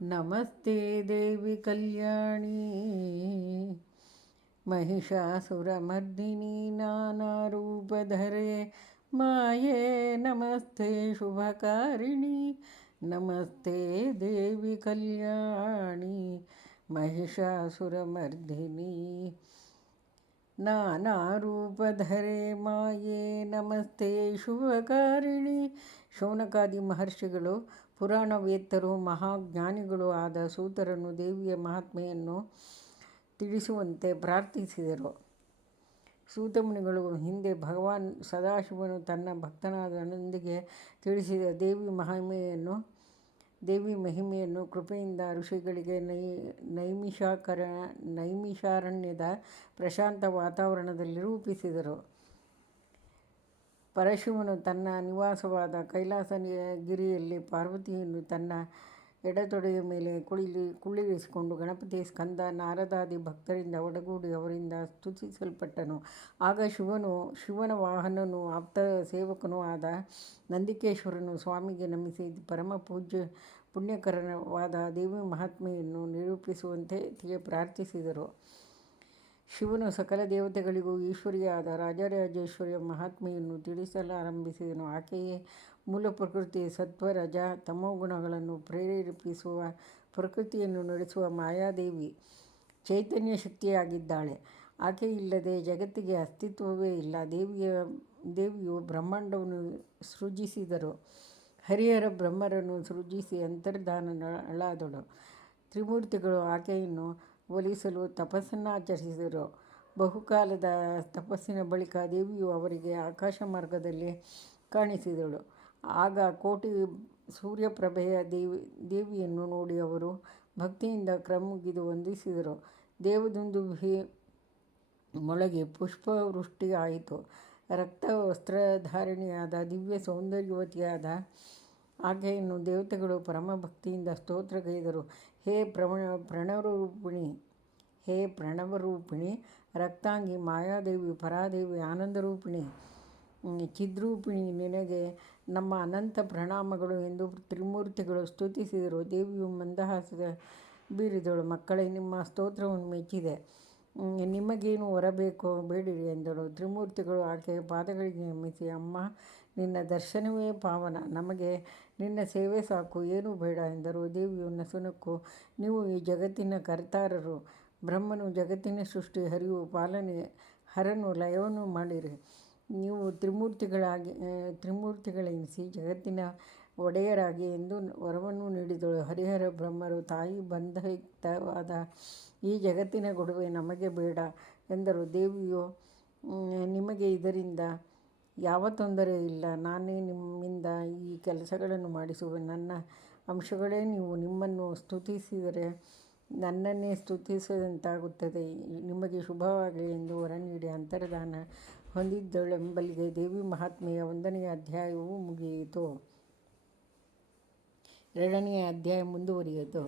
ನಮಸ್ತೆ ದೇವಿ ಕಲ್ಯಾಣಿ महिषासुरमर्दिनी नानारूपधरे माये नमस्ते शुभकारिणी नमस्ते देवी कल्याणी महिषासुरमर्दिनी ನಾನಾರೂಪಧರೆ ಮಾಯೆ ನಮಸ್ತೆ ಶುಭಕಾರಿಣಿ. ಶೌನಕಾದಿ ಮಹರ್ಷಿಗಳು ಪುರಾಣವೇತ್ತರು ಮಹಾಜ್ಞಾನಿಗಳು ಆದ ಸೂತರನ್ನು ದೇವಿಯ ಮಹಾತ್ಮೆಯನ್ನು ತಿಳಿಸುವಂತೆ ಪ್ರಾರ್ಥಿಸಿದರು. ಸೂತಮುನಿಗಳು ಹಿಂದೆ ಭಗವಾನ್ ಸದಾಶಿವನು ತನ್ನ ಭಕ್ತನಾದ ನೊಂದಿಗೆ ತಿಳಿಸಿದ ದೇವಿ ಮಹಿಮೆಯನ್ನು ಕೃಪೆಯಿಂದ ಋಷಿಗಳಿಗೆ ನೈಮಿಷಾರಣ್ಯದ ಪ್ರಶಾಂತ ವಾತಾವರಣದಲ್ಲಿ ನಿರೂಪಿಸಿದರು. ಪರಶಿವನು ತನ್ನ ನಿವಾಸವಾದ ಕೈಲಾಸಗಿರಿಯಲ್ಲಿ ಪಾರ್ವತಿಯನ್ನು ತನ್ನ ಎಡತೊಡೆಯ ಮೇಲೆ ಕುಳ್ಳಿರಿಸಿಕೊಂಡು ಗಣಪತಿ, ಸ್ಕಂದ, ನಾರದಾದಿ ಭಕ್ತರಿಂದ ಒಡಗೂಡಿ ಅವರಿಂದ ಸ್ತುತಿಸಲ್ಪಟ್ಟನು. ಆಗ ಶಿವನ ವಾಹನನೂ ಆಪ್ತ ಸೇವಕನೂ ಆದ ನಂದಿಕೇಶ್ವರನು ಸ್ವಾಮಿಗೆ ನಮಿಸಿ ಪರಮ ಪುಣ್ಯಕರವಾದ ದೇವಿ ಮಹಾತ್ಮೆಯನ್ನು ನಿರೂಪಿಸುವಂತೆ ಪ್ರಾರ್ಥಿಸಿದರು. ಶಿವನು ಸಕಲ ದೇವತೆಗಳಿಗೂ ಈಶ್ವರಿಯಾದ ರಾಜರಾಜೇಶ್ವರಿಯ ಮಹಾತ್ಮೆಯನ್ನು ತಿಳಿಸಲಾರಂಭಿಸಿದನು. ಆಕೆಯೇ ಮೂಲ ಪ್ರಕೃತಿ, ಸತ್ವ, ರಜ, ತಮೋಗುಣಗಳನ್ನು ಪ್ರೇರೇಪಿಸುವ ಪ್ರಕೃತಿಯನ್ನು ನಡೆಸುವ ಮಾಯಾದೇವಿ, ಚೈತನ್ಯ ಶಕ್ತಿಯಾಗಿದ್ದಾಳೆ. ಆಕೆಯಿಲ್ಲದೆ ಜಗತ್ತಿಗೆ ಅಸ್ತಿತ್ವವೇ ಇಲ್ಲ. ದೇವಿಯು ಬ್ರಹ್ಮಾಂಡವನ್ನು ಸೃಜಿಸಿದರು. ಹರಿಹರ ಬ್ರಹ್ಮರನ್ನು ಸೃಜಿಸಿ ಅಂತರ್ಧಾನಳಾದಳು. ತ್ರಿಮೂರ್ತಿಗಳು ಆಕೆಯನ್ನು ಒಲಿಸಲು ತಪಸ್ಸನ್ನಾಚರಿಸಿದರು. ಬಹುಕಾಲದ ತಪಸ್ಸಿನ ಬಳಿಕ ದೇವಿಯು ಅವರಿಗೆ ಆಕಾಶ ಮಾರ್ಗದಲ್ಲಿ ಕಾಣಿಸಿದಳು. ಆಗ ಕೋಟಿ ಸೂರ್ಯಪ್ರಭೆಯ ದೇವಿಯನ್ನು ನೋಡಿ ಅವರು ಭಕ್ತಿಯಿಂದ ಕೈಮುಗಿದು ವಂದಿಸಿದರು. ದೇವದುಂದುಭಿ ಮೊಳಗಿ ಪುಷ್ಪವೃಷ್ಟಿ ಆಯಿತು. ರಕ್ತ ವಸ್ತ್ರಧಾರಿಣಿಯಾದ ದಿವ್ಯ ಸೌಂದರ್ಯವತಿಯಾದ ಆಕೆಯನ್ನು ದೇವತೆಗಳು ಪರಮಭಕ್ತಿಯಿಂದ ಸ್ತೋತ್ರಗೈದರು. ಹೇ ಪ್ರಣವರೂಪಿಣಿ, ರಕ್ತಾಂಗಿ, ಮಾಯಾದೇವಿ, ಪರಾದೇವಿ, ಆನಂದರೂಪಿಣಿ, ಚಿದ್ರೂಪಿಣಿ, ನಿನಗೆ ನಮ್ಮ ಅನಂತ ಪ್ರಣಾಮಗಳು ಎಂದು ತ್ರಿಮೂರ್ತಿಗಳು ಸ್ತುತಿಸಿದರು. ದೇವಿಯು ಮಂದಹಾಸ ಬೀರಿದಳು. ಮಕ್ಕಳೇ, ನಿಮ್ಮ ಸ್ತೋತ್ರವನ್ನು ಮೆಚ್ಚಿದೆ. ನಿಮಗೇನು ವರ ಬೇಕೋ ಬೇಡಿರಿ ಎಂದಳು. ತ್ರಿಮೂರ್ತಿಗಳು ಆಕೆಯ ಪಾದಗಳಿಗೆ ನಮಿಸಿ, ಅಮ್ಮ, ನಿನ್ನ ದರ್ಶನವೇ ಪಾವನ, ನಮಗೆ ನಿನ್ನ ಸೇವೆ ಸಾಕು, ಏನೂ ಬೇಡ ಎಂದರು. ದೇವಿಯು ನಸುನಕ್ಕು, ನೀವು ಈ ಜಗತ್ತಿನ ಕರ್ತಾರರು. ಬ್ರಹ್ಮನು ಜಗತ್ತಿನ ಸೃಷ್ಟಿ, ಹರಿವು, ಪಾಲನೆ, ಹರನು, ಲಯವನ್ನು ಮಾಡಿರಿ. ನೀವು ತ್ರಿಮೂರ್ತಿಗಳೆನಿಸಿ ಜಗತ್ತಿನ ಒಡೆಯರಾಗಿ ಎಂದು ವರವನ್ನು ನೀಡಿದಳು. ಹರಿಹರ ಬ್ರಹ್ಮರು, ತಾಯಿ ಬಂಧಯುಕ್ತವಾದ ಈ ಜಗತ್ತಿನ ಗೊಡವೆ ನಮಗೆ ಬೇಡ ಎಂದರು. ದೇವಿಯು, ನಿಮಗೆ ಇದರಿಂದ ಯಾವ ತೊಂದರೆ ಇಲ್ಲ. ನಾನೇ ನಿಮ್ಮಿಂದ ಈ ಕೆಲಸಗಳನ್ನು ಮಾಡಿಸುವೆ. ನನ್ನ ಅಂಶಗಳೇ ನೀವು. ನಿಮ್ಮನ್ನು ಸ್ತುತಿಸಿದರೆ ನನ್ನನ್ನೇ ಸ್ತುತಿಸಿದಂತಾಗುತ್ತದೆ. ನಿಮಗೆ ಶುಭವಾಗಲಿ ಎಂದು ವರ ನೀಡಿ ಅಂತರ್ಧಾನ ಹೊಂದಿದ್ದಳೆಂಬಲ್ಲಿಗೆ ದೇವಿ ಮಹಾತ್ಮೆಯ 1ನೆಯ ಅಧ್ಯಾಯವು ಮುಗಿಯಿತು. 2ನೆಯ ಅಧ್ಯಾಯ ಮುಂದುವರಿಯಿತು.